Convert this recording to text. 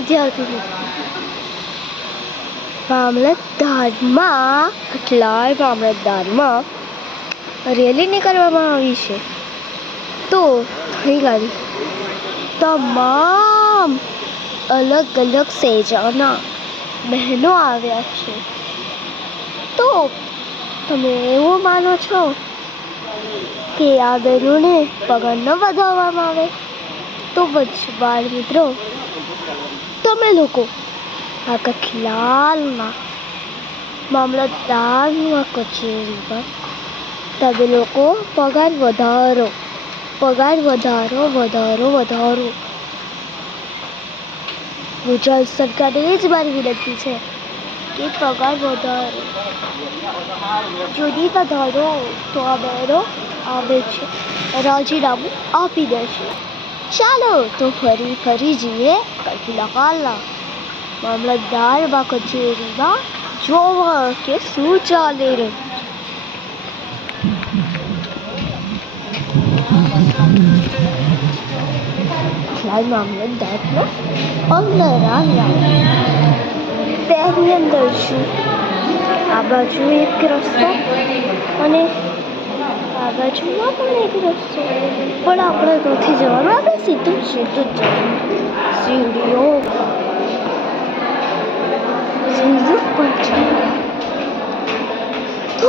વિદ્યાર્થીની મામલતદારમાં કેટલાય મામલતદારમાં રેલી નીકળવામાં આવી છે. તો થઈ ગઈ તમામ અલગ અલગ સેજાના બહેનો આવ્યા છે. તો તમે એવું માનો છો કે આ બહેનોને પગાર ન વધારવામાં આવે? તો પછી બાળ મિત્રો, તમે લોકો આ કઠલાલમાં મામલતદારના કચેરીમાં તમે લોકો પગાર વધારો. ગુજરાત સરકારને એ જ મારી વિનંતી છે કે પગાર વધારો. જો નહીં વધારો તો આ બહેનો આવે છે રાજીનામું આપી દેશે. ચાલો તો ફરી જઈએ કઠલાલના મામલતદારમાં કચેરીમાં જોવા કે શું ચાલે રહ્યું. મામલતદારનો અંદર આવ્યા. તેની અંદર શું, આ બાજુ એક રસ્તો અને આ બાજુમાં પણ એક રસ્તો, પણ આપણે નથી જવાનું, આપણે સીધું જ સીડીઓ પર તો